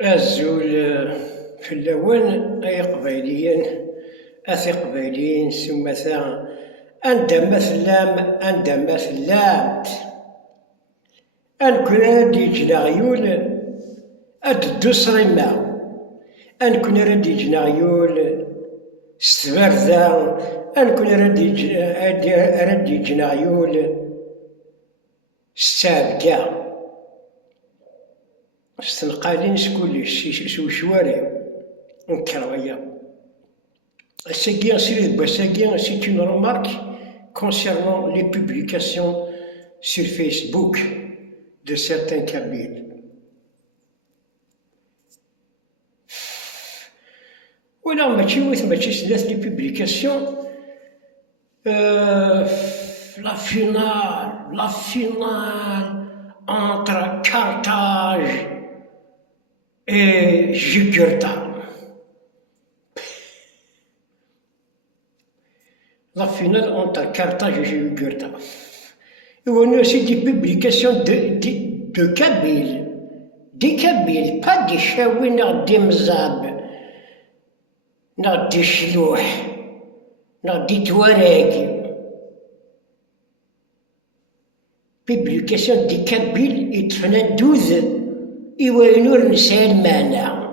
الزول في اللون أي قبيليين أثي قبيليين سمثا عندما سلامت أن كنا دي جناغيول أددو صريما أن كنا ردي جناغيول ستبرزا أن كنا ردي جناغيول ستابدا ستنقالين كلش شوارع نكرويا. C'est une remarque concernant les publications sur Facebook de certains Kabyles. Voilà, ماشي ثلاث les publications. La finale entre Carthage et Jugurtha. La finale entre Carthage et Jugurtha. Et on a aussi des publications de Kabyles. Des Kabyles, pas des Chawina, des Mzab, des Chilouh, des Touareg. Publication des Kabyles et 12 يوينور نسال معنا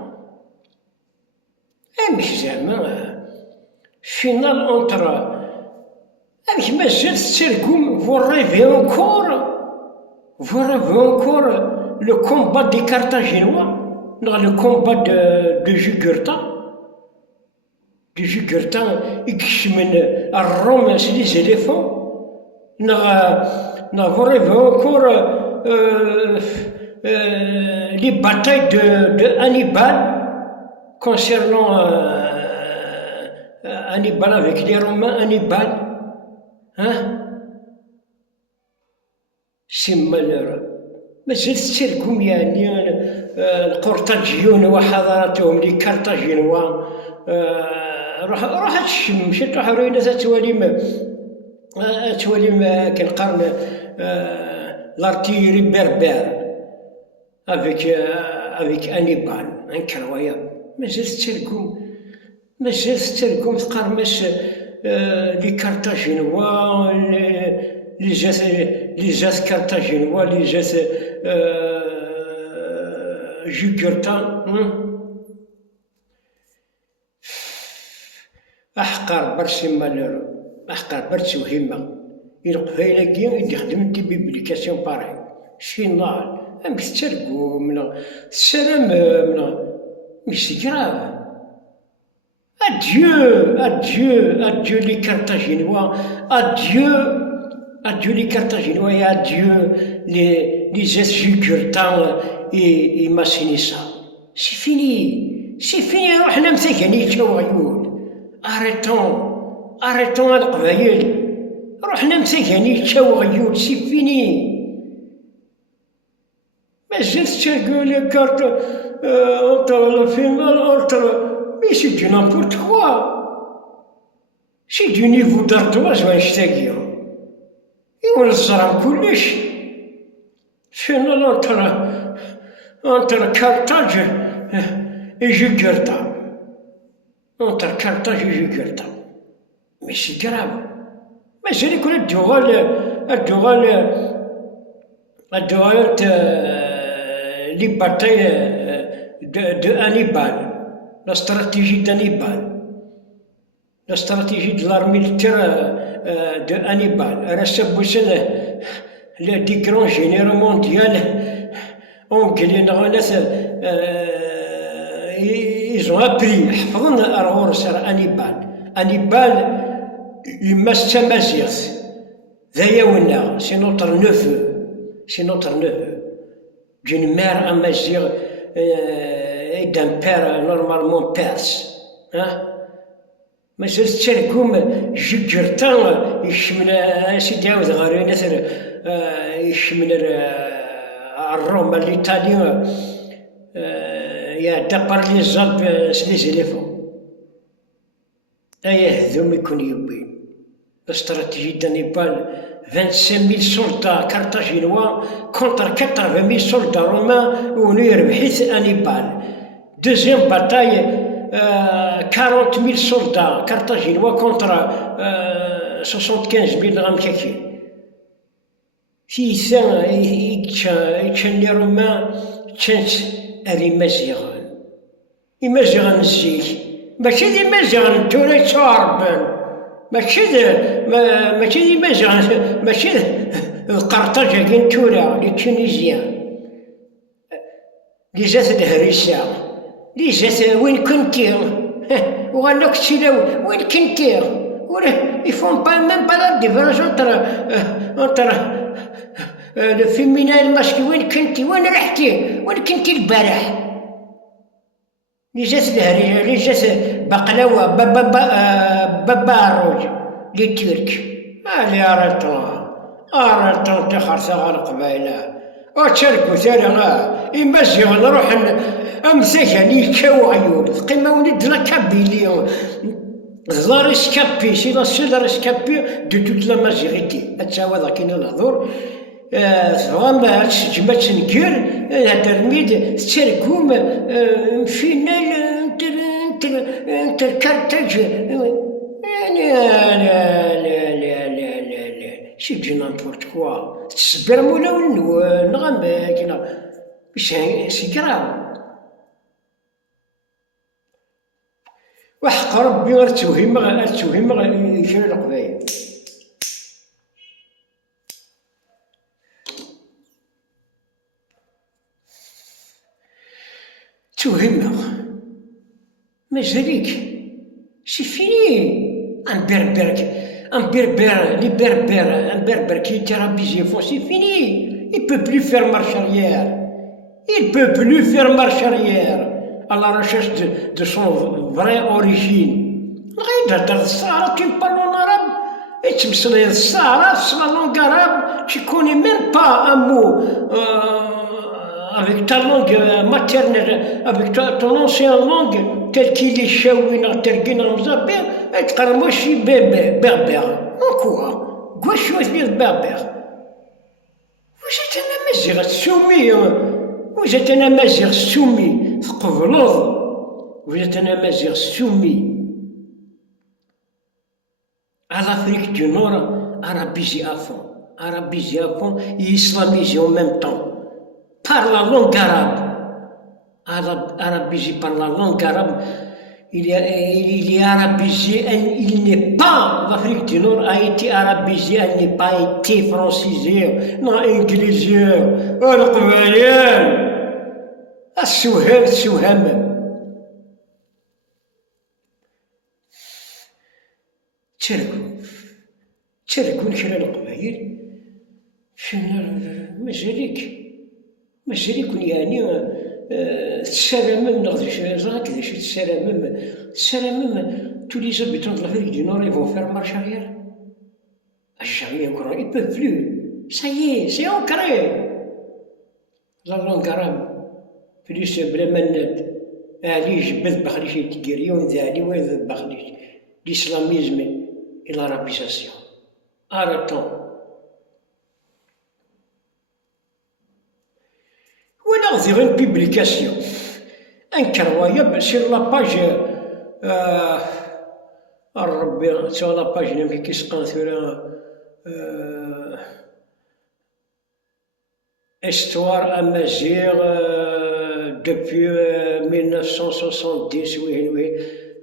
مش زعما فينال اونتر avec مازال تسركم vous rêvez encore le combat des Carthaginois dans le combat de Jugurtha يكشمن الروم سي لي éléphants vous rêvez encore les batailles de Hannibal concernant Hannibal avec les Romains, Hannibal, c'est malheureux. Mais تسلكم يعني القرطاجيون وحضارتهم لي كارتاجينوا روح تشم مشيت تروح روينة تواليم كنقارن l'artillerie berbère avec Hannibal, incroyable. مازال تلكم تقارمش لي كارتاجينوا لي جات كارتاجينوا لي جات جوغرتا أحقر برشي مالورو أحقر برشي وهمة القبايلة كي يخدم دي بيبليكاسيون باراي شينال مش ترقو من السلام من مش grave. Adieu les Carthaginois, adieu les Carthaginois et adieu les Jugurthins et Massinissa. C'est fini, روحنا مسكني تشوغيول. Arrêtons القبايل. روحنا مسكني تشوغيول, c'est fini. Mais j'espère que les cartes entre la finale, mais c'est du n'importe quoi. C'est du niveau d'ardoise واشتاقيو. يونصرهم كلش. Finale entre Carthage et Jugurtha. Entre Carthage et Jugurtha. Mais c'est grave. Mais c'est les collègues les batailles de Hannibal, la stratégie d'Hannibal, la stratégie de l'armée de Hannibal. Les grands généraux mondiaux anglais, ils ont appris Hannibal, il m'a Mazias. C'est notre neveu. D'une mère amazigh et d'un père normalement perse. Mais c'est تسلكم جوغرتا يشمل سيدي عاود غير نثر يشمل الروم الإيطاليين يا دابار لي زالب سلي زيليفون هذوم يكون يبين. La stratégie d'Hannibal 25 000 soldats carthaginois contre 80 000 soldats romains ونير بحيث هانيبال deuxième bataille, 40 000 soldats carthaginois contre 75 000 غامكاكين. تيسان يتشان لي رومان تشانت هذي مازيغان الزيك ماشي دي مازيغان تورا تشاربن ماشي دي مازيغان ماشي القرطاجة كين تورا لي تونيزيان لي جات الهريسة لي جات وين كنتي وغانا كنتي وين كنتي ils font même pas la différence entre le féminin et le masculin. وين كنتي وين رحتي وين كنتي البارح اللي جات الهريجة اللي جات بقلاوة باباروج لي ترك اللي أرطون تخرسا على القبائل وتشاركوا ثاني يمزيغ نروح أمسكها نيكاو عيون قيمة ولد لا كابيليون la rescapée, c'est la seule rescapée de toute la majorité. أتساوى ذاك الهضور زعما تسجمة تنكر هدرميد تركوم فينا انت الكارتاج يعني لا سي نامبورت كوا تصبر مولا ونغم كنا سي كراو وحق ربي غير توهم يشري القبايل توهم مازاليك سي فيني ان بربر qui était rabisé c'est fini il peut plus faire marche arrière à la recherche de son vraie origine. غير تهدر السهرة تيمبارلو en arabe يتمسلي السهرة تسمى langue arabe tu connais même pas un mot avec ta langue maternelle avec ton ancienne langue tel qu'il est شاوينا ترقينا مزابير تقرا ماشي berbère en quoi واش ديال berbère واش انا مازيغ سومي واش انا مازيغ سومي تقبلوه وجات انا مازيغ سومي à l'Afrique du Nord arabisé à fond et islamisé en même temps par la langue arabe arabisé par la langue arabe il est arabisé il n'est pas l'Afrique du Nord a été arabisé elle n'est pas été francisé non inglisé القبائل السوهام تركوا نكرا القبائل فينا مازاليك يعني تسالمم نغزيش هكذا شي تسالمم tous les habitants de l'Afrique du Nord ils vont faire marche arrière jamais encore ils peuvent plus ça y est c'est ancré la langue arabe فليس بلا مناد علي جبد بخليش يتقريون ذالي وين بخليش l'islamizme et l'arabisation. Arrêtons. On a dit une publication incroyable sur la page sur la page qui se considère Histoire amazigh depuis 1970 oui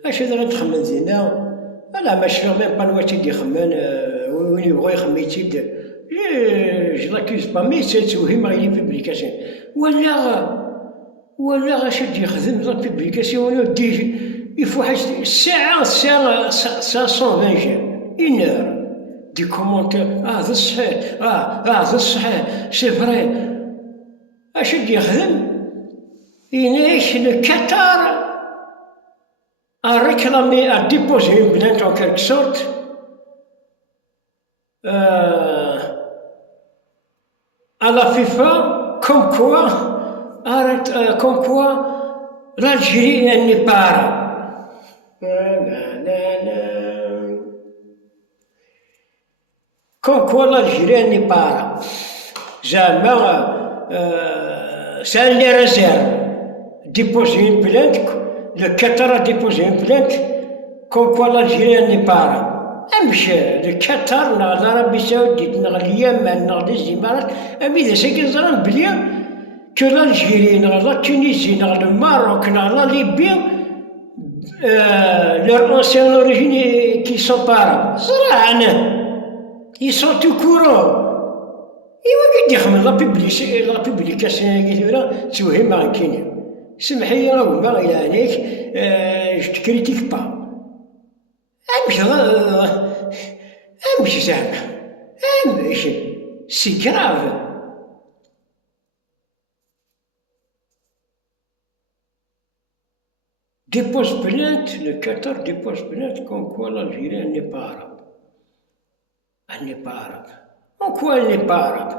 اش هذا غنخمم زينا انا ماشي فاهم ميم با نواتي دي خمان وين يبغى يخمي تيد جو لاكيز با مي سي توهم غير بوبليكاسيون ولا غاش يخدم لا بوبليكاسيون ولا دي يفو حاجه ساعه 520 جيم une heure دي كومونتير هذا صحيح هذا صحيح سي فري اش يخدم يناش الكتار a réclamé, a déposé une plainte en quelque sorte à la FIFA comme quoi l'Algérie elle n'est pas arabe. Comme quoi l'Algérie elle n'est pas arabe. Jamais ça les réserve déposé une plainte, le Qatar a déposé une plainte comme quoi l'Algérie n'est pas arabe. Le Qatar, l'Arabie Saoudite, le Yémen, les Émirats, c'est qu'ils ont bien que l'Algérie, la Tunisie, le Maroc, la Libye, leur ancienne origine qui ne sont pas arabes. Ils sont tout courants. Et la publication توهم كاين سمحي راه إلى عليك جو تكريتيك با امشي زعما امشي سي كراف dépose plainte, le Qatar dépose plainte comme quoi l'Algérie n'est pas arabe. Elle n'est pas arabe. En quoi elle n'est pas arabe?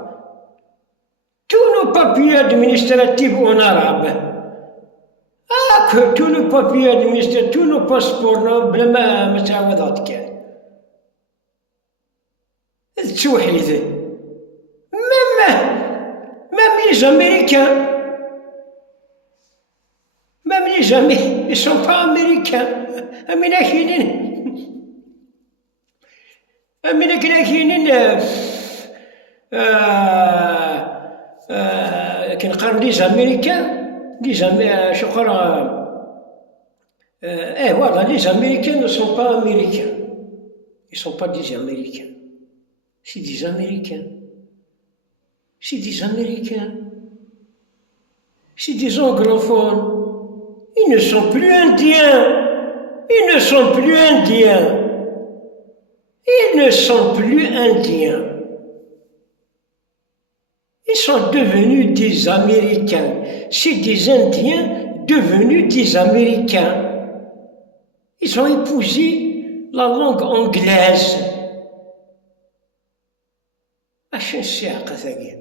Tous nos papiers administratifs en arabe. Que tous nos papiers administratifs, tous nos passeports, بلا ما تعوضات كان. التوحيد. Même les Américains. Même les Américains, ils ne sont pas américains. Américains. كنقارن لي زاميريكان شو قرا voilà, les Américains ne sont pas américains. Ils ne sont pas des Américains. C'est des Américains. C'est des Américains. C'est des anglophones. Ils ne sont plus indiens. Ils ne sont plus indiens. Ils ne sont plus indiens. Ils sont devenus des Américains. C'est des Indiens devenus des Américains. Ils ont épousé la langue anglaise. عشان السياقة ثقيل.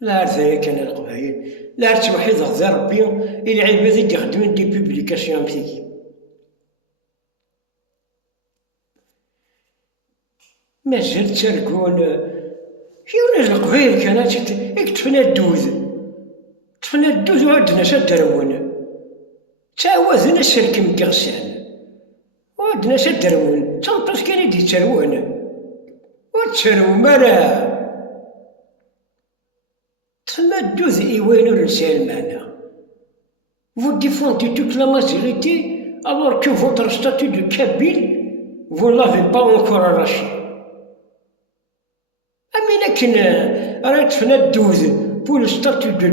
لا عرف كان القبائل، لا عرفت وحيد غدا ربي إلى عباد يخدمون دي بوبليكاسيون مثيكي. مازال تركون كيفاش القبائل كانت يكتفنا الدوذ وعندنا شدرون تعوذنا السلك مكغسان وعندنا شدرون تنطش كان يدي ترون وتسرو مالا تما الدوذ إيوانو رسال معنا. Vous défendez toute la majorité alors que votre statut de Kabyle, vous ne l'avez pas encore arraché. لكن راه تفنى الدوز pour le statut de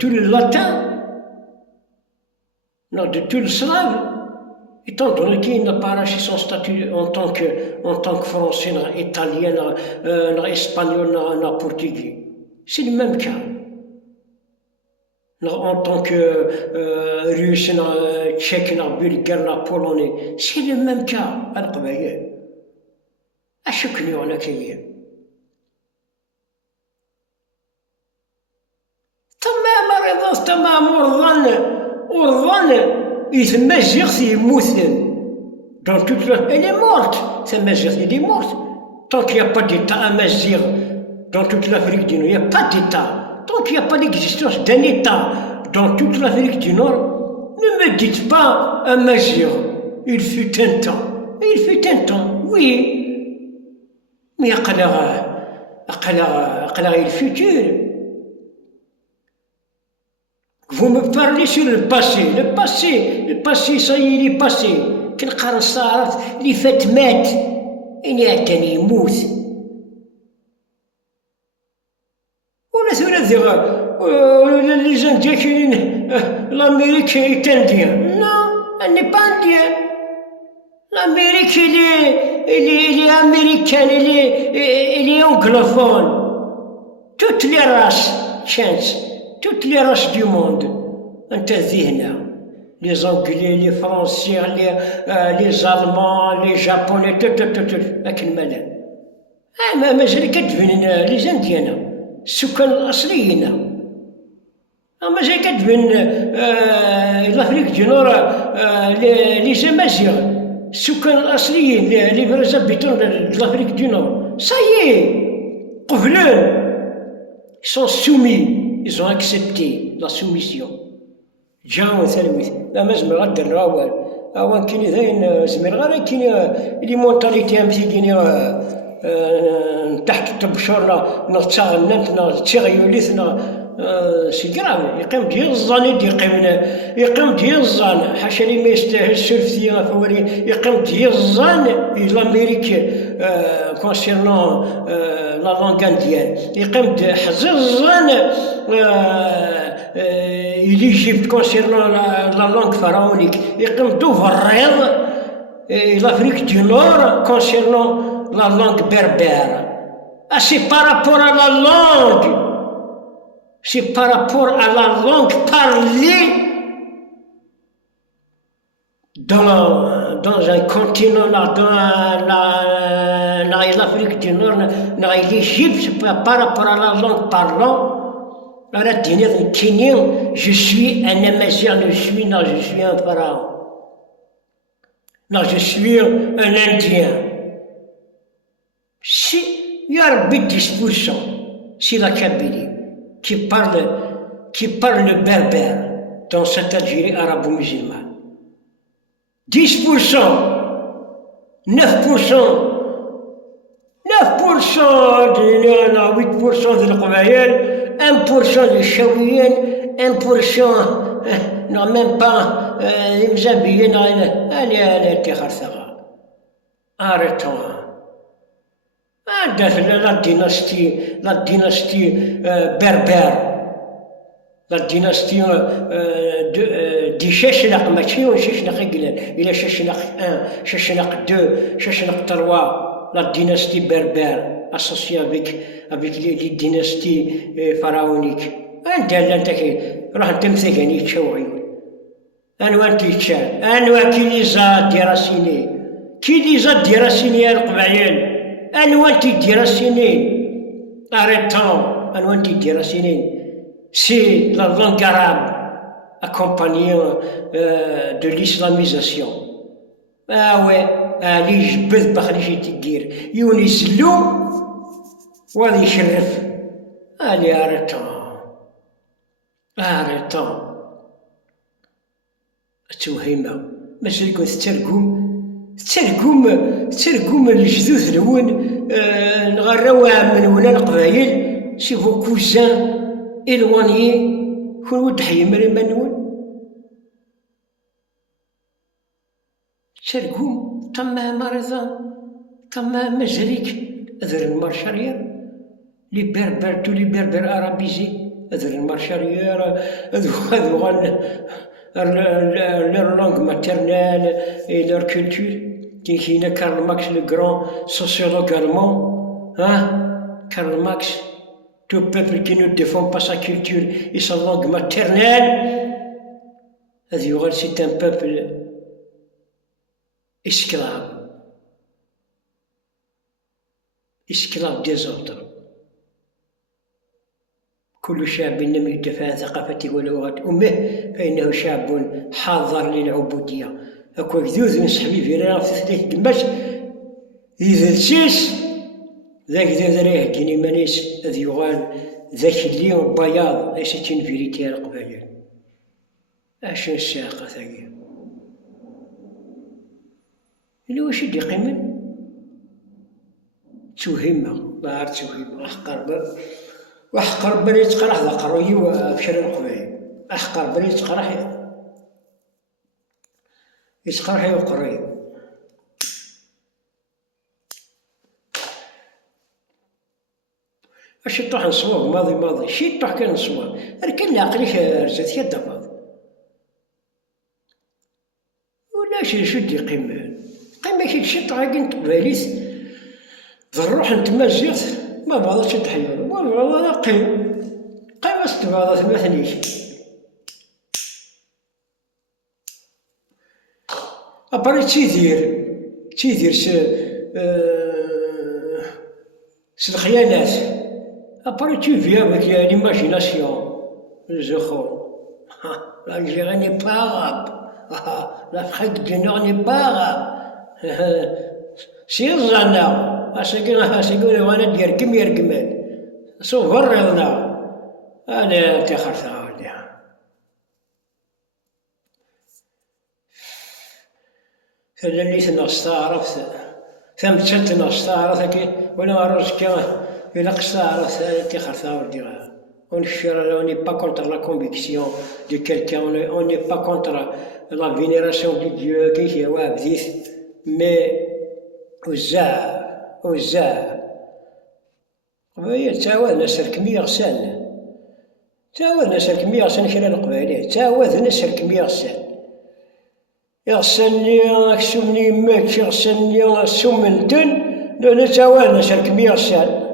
tout le latin, non, de tout le slave, étant donné qu'il n'a pas arraché son statut en tant que français, italien, espagnol, portugais. C'est le même cas. En tant que russe, tchèque, bulgare, polonais, c'est le même cas. القبائل أشكني وأنا كيا تما مرضان يتمازيغ يموتن dans toute la... Elle est morte, elle est morte. Tant qu'il n'y a pas d'État amazigh dans toute l'Afrique du Nord, il n'y a pas d'État. Tant qu'il n'y a pas d'existence d'un État dans toute l'Afrique du Nord, ne me dites pas amazigh. Il fut un temps. Il fut un temps, oui. Mais أقلع le futur. Vous me parlez sur le passé. Le passé, ça y est, il est passé. كنقارن صارت اللي فات مات إني عتاني يموت. ولا les Indiens qui l'Amérique est indien. Non, elle n'est pas indienne. L'Amérique, elle est américaine, elle est anglophone. Toutes les races changent, toutes les races du monde. Les Anglais, les Français, les Allemands, les Japonais, tout. لكن مازال كتبين les Indiens. السكان الأصليين مازال كتبين l'Afrique du Nord les Amazigh السكان الأصليين les vrais habitants de l'Afrique du Nord ça y est قبلون sont soumis, ils ont accepté la soumission. جاو ثلويث لا ما زمر غدر راوال اوان كيني ذاين زمر غير كيني لي مونتاليتي ام تيجيني تحت تبشرنا نتشاغلنا تشيغيوليثنا سي كراف يقيم ديال الزان يقيم ديال الزان حاشا لي ما يستاهل سلفتي فوري يقيم ديال الزان لامريك كونسيرنون لا لونغ انديان يقيم حزي الزان l'Égypte concernant la langue pharaonique, et comme d'ouvrir l'Afrique du Nord concernant la langue berbère. Ah, c'est par rapport à la langue, c'est par rapport à la langue parlée dans un continent, dans l'Afrique du Nord, dans l'Égypte, c'est par rapport à la langue parlante. Je suis un Amazigh, je suis un pharaon. Non, je suis un Indien. Si il y a 10%, c'est la Kabylie qui parle le berbère dans cette Algérie arabo-musulmane. 10%, 9%, 9% de 8% de l'Qbaïl, 1% des Chaouiens, 1% non même pas les Mzabiens, allez, Tekharthaga. Arrêtons. La dynastie berbère, la dynastie دي شاشنق ماشي شاشنق قلال إلا شاشنق 1 شاشنق 2 شاشنق 3 la dynastie berbère associée avec les dynasties pharaoniques. أنت لا أنت كي راح تمسك يعني تشوعي أنا تيتشال أنا كي لي زاد ديراسيني كي لي زاد ديراسيني القبعيان أنا ديراسيني arrêtons أنا ديراسيني c'est la langue arabe accompagnée de l'islamisation. Ah ouais, اللي يجبد بخليش يتدير يونسلو وغادي يشرف اللي arrêtons التوهيمة ماشي يكون ترقم الجذوذ الون نغراوها من ولا القبايل سي فو كوزان إلوانيي كون ود حي مريم منون ترقم تما مرضى تما مجريك أذر المارشارير لي بربر أرابيزي أذر المارشارير أذو leur langue maternelle et leur culture. Qui est Karl Marx, le grand sociologue allemand, Karl Marx, tout peuple qui ne défend pas sa culture et sa langue maternelle, c'est un peuple esclave des autres. كل شعب لم يدفع عن ثقافته ولغة أمه فإنه شعب حاضر للعبودية. أكو كذوذ من صحبي في راه في ثلاث دماش إذا سيس ذاك ذا راه ديني مانيس ذي يغال ذاك اللي بياض ليس تين فيريتي القبائل أشن الساقة ثانية اللي واش يدي قيمن توهمة لا عرفت توهمة وحقر بني تقرح ذا قروي وبشر القبائل أحقر بني تقرح يتقرح وقروي أشي طاح نصواب ماضي شي طاح كان نصواب كان العقليش رجعت يد بعض ولا شو دي قيمة شي طاح كنت قباليس ذروح نتما زيت ما بعض شد حيوان ما بعض قيم استبعاد ثمانيش أبري تيدير س الخيالات أبري تيفي avec l'imagination je crois l'Algérie n'est pas arabe l'Afrique du Nord n'est pas arabe سيرزانا أسيقنا وانا دير كم يرقمان سوف الرضنا أنا تخرت ولدي. اللي تنستعرف ثمتشنت نستعرف كي ولا روج كا إلا قستعرف تخرت ولدي. On n'est pas contre la conviction de quelqu'un, on n'est pas contre la vénération de Dieu, mais وزاف قبايل تعاود نسلك 100 سنة، تعاود نسلك 100 سنة كرا القبايلات، تعاود نسلك 100 سنة. يغسلني أكسمني يماك، يغسلني سمنتن، تعاود نسلك 100 سنة.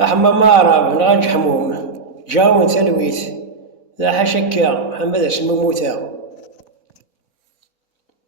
أحمى مارا بن غاج حموم جاون ثلويث ذا حشكا محمد اسمه موثا.